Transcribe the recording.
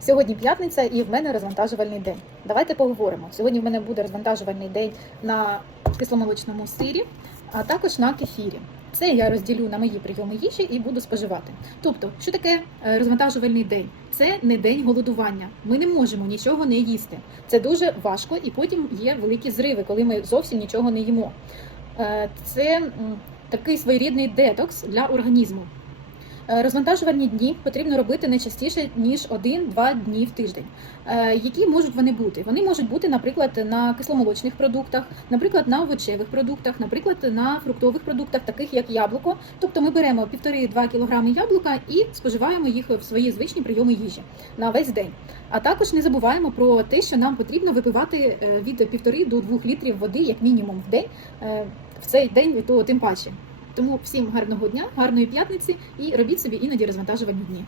Сьогодні п'ятниця і в мене розвантажувальний день. Давайте поговоримо. Сьогодні в мене буде розвантажувальний день на кисломолочному сирі, а також на кефірі. Це я розділю на мої прийоми їжі і буду споживати. Тобто, що таке е, розвантажувальний день? Це не день голодування. Ми не можемо нічого не їсти. Це дуже важко, і потім є великі зриви, коли ми зовсім нічого не їмо. Е, Це такий своєрідний детокс для організму. Е, Розвантажувальні дні потрібно робити не частіше ніж 1-2 дні в тиждень. Е, Які можуть вони бути? Вони можуть бути, наприклад, на кисломолочних продуктах, наприклад, на овочевих продуктах, наприклад, на фруктових продуктах, таких як яблуко. Тобто ми беремо 1,5-2 кг яблука і споживаємо їх в свої звичні прийоми їжі на весь день. А також не забуваємо про те, що нам потрібно випивати е, від 1,5 до 2 літрів води як мінімум в день в цей день, і то тим паче. Тому всім гарного дня, гарної п'ятниці і робіть собі іноді розвантажувальні дні.